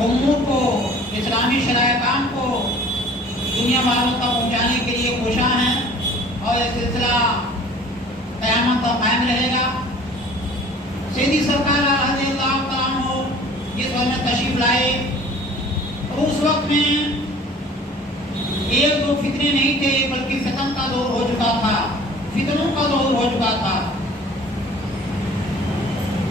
امور کو، اسلامی شرائع کام کو دنیا والوں تک پہنچانے کے لیے کوشاں ہیں اور یہ سلسلہ قیامت تک قائم رہے گا۔ سیدی سرکار رضی اللہ تعالیٰ عنہ جس وقت میں تشریف لائے تو اس وقت میں ایک دو فتنے نہیں تھے بلکہ فتن کا دور ہو چکا تھا، فتنوں کا دور ہو چکا تھا۔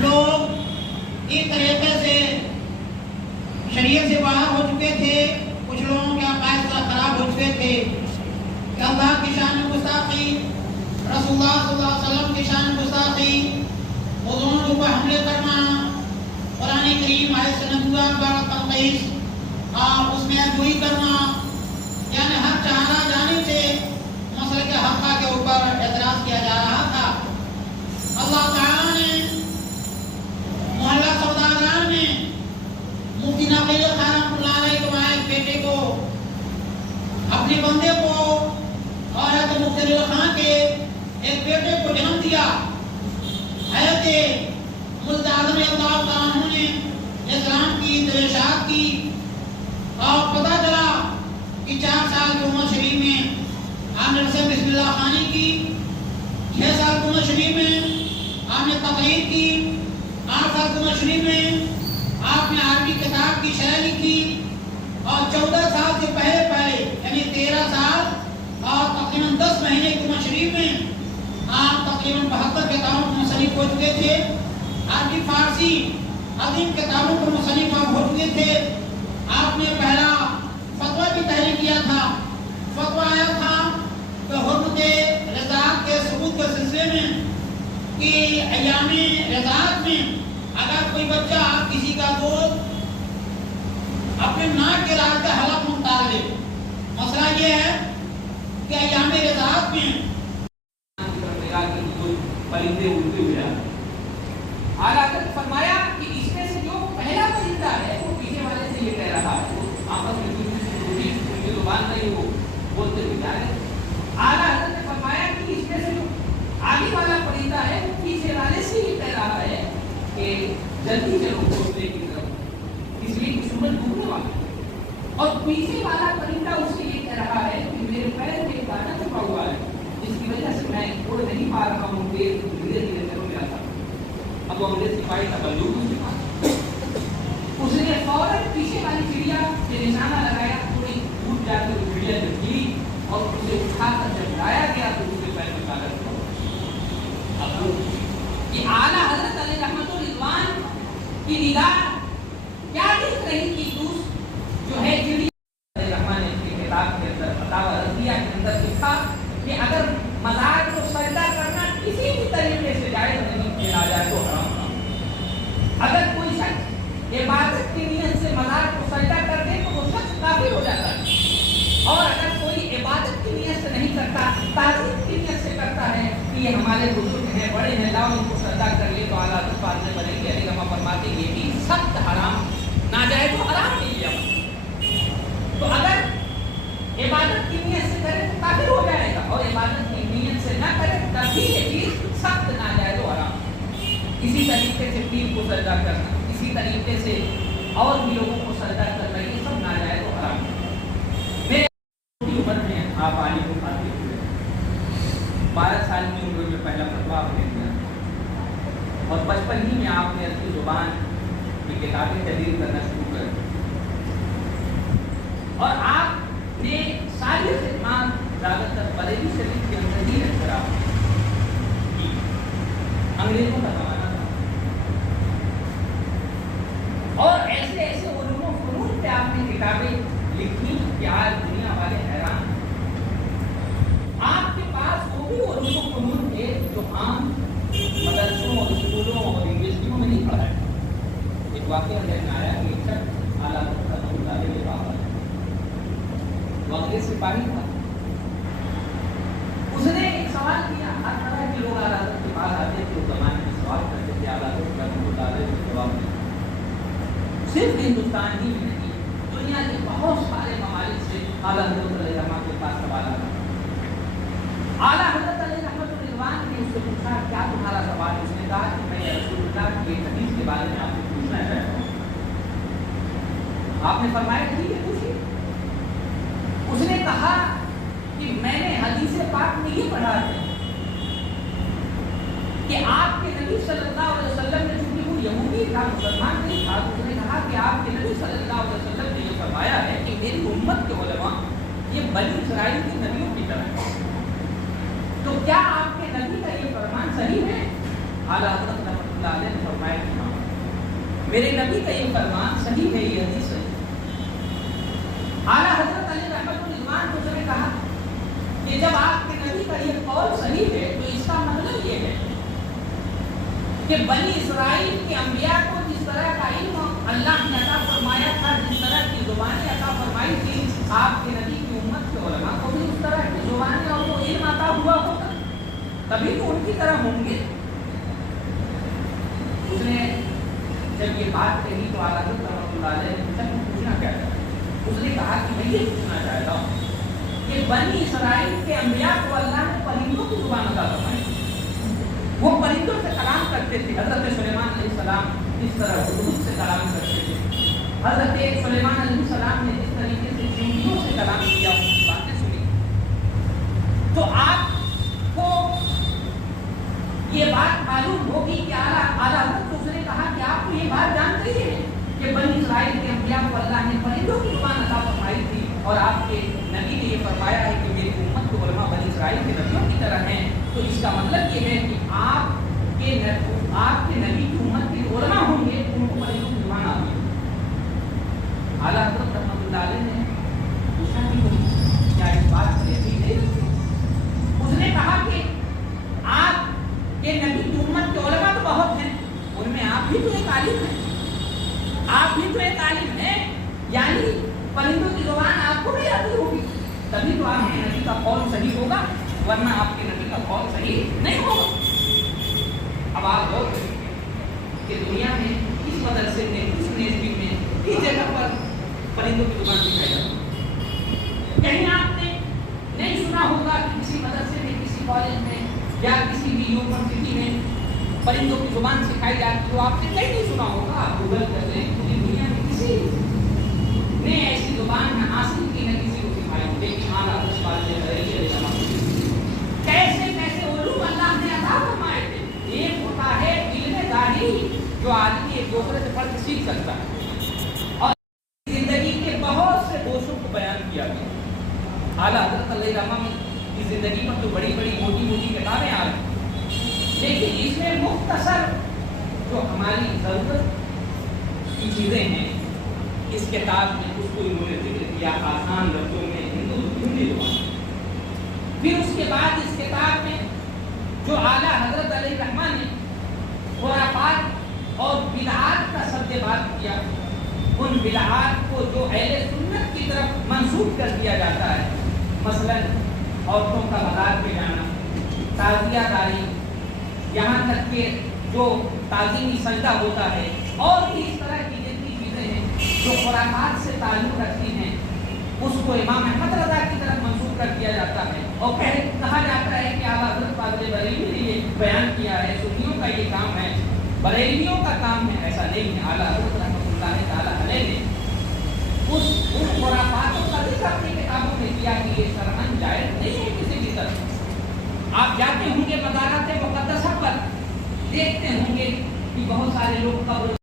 لوگ اس طریقے سے شریعت سے باہر ہو چکے تھے، کچھ لوگوں کے عقائد خراب ہو چکے تھے کہ اللہ کی شان میں گستاخی، رسول اللہ صلی اللہ علیہ وسلم کی شان میں گستاخی، موضوعوں کے اوپر حملے کرنا، قرآن کریم آیت سے نبوت کا تنقید اور اس میں جوئی کرنا، یعنی ہر چہارہ جانب سے مسلک حقہ کے اوپر اعتراض کیا جا رہا تھا۔ اللہ تعالیٰ نے محلہ سوداگران میں مفتی نقیل خان رحمۃ اللہ علیہ کے ایک بیٹے کو، اپنے بندے کو اور حضرت مفتی خان کے ایک بیٹے کو جنم دیا۔ حضرت مفتی اعظم اللہ تعالیٰ عنہ نے اسلام کی تشریحات کی اور پتہ چلا کہ 4 سال کی عمر شریف میں آپ نے رسم بسم اللہ خوانی کی، 6 سال کی عمر شریف میں آپ نے تقریر کی، 8 سال کی عمر شریف میں آپ نے عربی کتاب کی شرح لکھی اور 14 سال سے پہلے یعنی 13 سال اور تقریباً 10 مہینے کی عمر شریف میں آپ تقریباً 72 کتابوں کے مصنف ہو چکے تھے۔ عربی فارسی عظیم کتابوں کے مصنف آپ ہو چکے تھے۔ آپ نے پہلا فتویٰ بھی تحریر کیا تھا۔ فتویٰ آیا تھا کہ حرمت رضاعت کے ثبوت کے سلسلے میں کہ ایام رضاعت میں اگر کوئی بچہ کسی کا دوست اپنے ناک کے راز کا حلق منتال لے، مسئلہ یہ ہے کہ ایام رضاعت میں پرندے اڑتے ہوئے آتے ہیں۔ اعلیٰ حضرت فرمایا کہ اس میں سے جو پہلا پرندہ ہے وہ پیچھے والے سے یہ کہہ رہا ہے، وہ آپس میں ان کی زبان نہیں وہ بولتے ہوئے جا رہے ہیں۔ اعلیٰ حضرت نے فرمایا کہ اس میں سے جو آگے والا پرندہ ہے وہ پیچھے والے سے یہ کہہ رہا ہے کہ جلدی چلو گھوسلے کی طرف، اس لیے کہ سورج ڈوبنے والا ہے، اور پیچھے والا پرندہ اس سے یہ کہہ رہا ہے کہ میرے پیر میں ایک دانہ چھپا ہوا ہے جس کی وجہ سے میں اڑ نہیں پا رہا ہوں، دھیرے دھیرے چلو میرا تھا۔ اب وہ انگریز سپاہی کا بندوق اس نے فوراً پیچھے والی چڑیا سے نشانہ لگایا، تھوڑی دور جا کے وہ چڑیا جب گری اور اسے اٹھا کر جب لایا گیا تو اس کے پیر میں کاغذ ہوا۔ اب یہ اعلیٰ حضرت علیہ رحمت الرضوان کی نگاہ کیا دیکھ رہی تھی؟ جو ہے چڑیا رحمان نے اپنی کتاب کے اندر فتاوی رضیہ کے اندر لکھا کہ اگر مزار کو سجدہ کرنا کسی بھی طریقے سے جائز نہیں کیا جائے تو حرام ہے۔ اگر کوئی شخص عبادت کی نیت سے مزار کو سجدہ کر دے تو وہ شخص کافر ہو جاتا ہے، اور اگر کوئی عبادت کی نیت سے نہیں کرتا، تعظیم کی نیت سے کرتا ہے کہ یہ ہمارے بزرگ ہیں، بڑے ہیں، لاؤ ان کو سجدہ کر لے، تو اعلیٰ حضرت فاضل بریلوی علیہ رحمہ فرماتے ہیں یہ بھی سخت حرام، ناجائز و حرام نہیں ہے۔ تو اگر عبادت کی نیت سے کرے تو کافر ہو جائے گا، اور عبادت کی نیت سے نہ کرے تب بھی یہ چیز سخت ناجائز و حرام۔ اسی طریقے سے پیر کو سجدہ کرنا، اسی طریقے سے اور بھی لوگوں کو سجدہ کرنا، یہ سب ناجائز و حرام ہے۔ میرے چھوٹی عمر میں آپ عالم کو کھاتے ہوئے 12 سال کی عمر میں پہلا فتویٰ آپ نے دیا، اور 55 ہی میں آپ نے اپنی زبان کی کتابیں تحریر کرنا شروع کر دی، اور آپ نے ساری خدمات زیادہ تر بریلی شریف کے اندر ہی رکھ کر آپ کی۔ انگریزوں کا زمانہ تھا اور ایسے ایسے علوم و فنون پہ آپ نے کتابیں لکھی کہ آج دنیا والے حیران ہیں۔ آپ کے پاس وہ بھی علوم و فنون تھے جو عام مدرسوں اور اسکولوں اور یونیورسٹیوں میں نہیں پڑھائے۔ ایک واقعہ ذہن آیا کہ ایک شخص اعلیٰ کے پاس وہ انگریز سپاہی تھا، اس نے ایک سوال کیا۔ ہر طرح کے لوگ اعلیٰ حضرت کے پاس آتے تھے، اس زمانے میں سوال کرتے تھے، اعلیٰ حضرت کا جواب دیا۔ صرف ہندوستان ہی میں نہیں، دنیا کے بہت سارے ممالک سے اعلیٰ حضرت علیہ رحمہ کے پاس سوال آتا تھا۔ اعلیٰ حضرت علیہ رحمۃ الرضوان نے اس سے پوچھا کیا تمہارا سوال؟ اس نے کہا کہ میں رسول اللہ کی حدیث کے بارے میں آپ سے پوچھنا چاہتا ہوں۔ آپ نے فرمایا ٹھیک ہے پوچھیے. اس نے کہا کہ میں نے حدیث پاک میں یہ پڑھا ہے کہ آپ کے نبی صلی اللہ علیہ وسلم نے, چونکہ وہ یہودی تھا مسلمان نہیں تھا, تو اس نے کہا کہ آپ کے نبی صلی اللہ علیہ وسلم نے یہ فرمایا ہے کہ میری امت کے علماء یہ بنی اسرائیل کے نبیوں کی طرح ہے. تو کیا آپ کے نبی کا یہ فرمان صحیح ہے؟ اعلیٰ حضرت رحمۃ اللہ علیہ نے فرمایا کہ ہاں میرے نبی کا یہ فرمان صحیح ہے, یہ حدیث صحیح ہے. اعلیٰ حضرت علی رحمۃ اللہ کو اس نے کہا کہ جب آپ کے نبی کا یہ قول صحیح ہے تو اس کا مطلب یہ ہے کہ بنی اسرائیل کے انبیاء کو جس طرح کا علم اللہ نے عطا فرمایا تھا, جس طرح کی زبانیں عطا فرمائی تھی, آپ کے نبی کی امت کے علماء کو بھی اس طرح کی زبانیں اور وہ علم عطا ہوا ہوگا, تبھی تو ان کی طرح ہوں گے. اس نے جب یہ بات کہی تو اعلیٰ حضرت رحمۃ اللہ علیہ نے پوچھنا کیا چاہتا. اس نے کہا کہ میں یہ پوچھنا چاہتا ہوں کہ بنی اسرائیل کے انبیاء کو اللہ نے پرندوں کی زبان عطا فرمائی, وہ پرندوں سے کلام کرتے تھے. حضرت سلیمان علیہ السلام اس طرح حدود سے کلام کرتے تھے. حضرت سلیمان علیہ السلام نے جس طریقے سے چڑیوں سے کلام کیا, ان کی باتیں سنی. تو آپ کو یہ بات معلوم ہوگی کہ اعلیٰ حضرت اس نے کہا کہ آپ کو یہ بات جانتے ہیں کہ بنی اسرائیل کے انبیاء کو اللہ نے پرندوں کی زبان عطا فرمائی تھی, اور آپ کے نبی نے یہ فرمایا ہے کہ میری امت کے علماء بنی اسرائیل کے نبیوں کی طرح ہیں. تو اس کا مطلب یہ ہے کہ آپ کے نبی کی امت کے علماء ہوں گے, ان کو پرندوں کی زبان آتی ہے. اعلیٰ حضرت رحمۃ اللہ علیہ نے پوچھا کہ کیا اس بات سے یقین نہیں رکھتے؟ اس نے کہا کہ آپ کے نبی کی امت کے علماء تو بہت ہیں, ان میں آپ بھی تو ایک عالم ہیں, آپ بھی تو ایک عالم ہیں, یعنی پرندوں کی زبان آپ کو بھی آتی ہوگی, تبھی تو آپ کے نبی کا قول صحیح ہوگا, ورنہ آپ کے نبی کا قول صحیح نہیں ہوگا. اب آپ غور کریں کہ دنیا میں کس مدرسے میں, کس نیسبی میں, کس جگہ پر پرندوں کی زبان سکھائی جاتی ہے. کہیں آپ نے نہیں سنا ہوگا کہ کسی مدرسے میں, کسی کالج میں یا کسی بھی یونیورسٹی میں پرندوں کی زبان سکھائی جاتی ہے. آپ نے کہیں نہیں سنا ہوگا, آپ گوگل کر لیں, پوری دنیا میں کسی نے ایسی زبان نہ حاصل کی, نہ کسی کو سکھائی. لیکن اعلیٰ حضرت کیسے کیسے علوم اللہ نے عطا فرمائے تھے. ایک ہوتا ہے علم ظاہری جو آدمی ایک دوسرے سے پڑھ کے سیکھ سکتا ہے, اور زندگی کے بہت سے گوشوں کو بیان کیا گیا. اعلیٰ حضرت علیہ رحمہ کی زندگی پر تو بڑی بڑی موٹی موٹی کتابیں آ رہی ہیں, لیکن اس میں مختصر جو ہماری ضرورت کی چیزیں ہیں اس کتاب میں, اس کو انہوں نے ذکر کیا آسان لفظوں میں ہندی زبان. پھر اس کے بعد اس کتاب میں جو اعلیٰ حضرت علیہ رحمہ نے خرافات اور بدعات کا سد بات کیا, ان بدعات کو جو اہل سنت کی طرف منسوب کر دیا جاتا ہے, مثلا عورتوں کا بازار پہ جانا, تعزیہ داری, یہاں تک کہ جو تعظیمی سجدہ ہوتا ہے, اور بھی اس طرح کی جتنی چیزیں ہیں جو خرافات سے تعلق رکھتی ہیں, اس کو امام احمد رضا کی طرف منسوب کر دیا جاتا ہے, اور کہا جاتا ہے کہ اعلیٰ حضرت فاضل بریلوی نے یہ بیان کیا ہے, سنیوں کا یہ کام ہے, بریلویوں کا کام ہے. ایسا نہیں ہے. اعلیٰ حضرت رحمۃ اللہ تعالیٰ علیہ نے ان خرافاتوں کا ذکر اپنی کتابوں میں کیا کہ یہ شرعاً جائز نہیں ہے کسی کی طرف. آپ جاتے ہوں گے مزارات مقدسہ پر, دیکھتے ہوں گے کہ بہت سارے لوگ قبر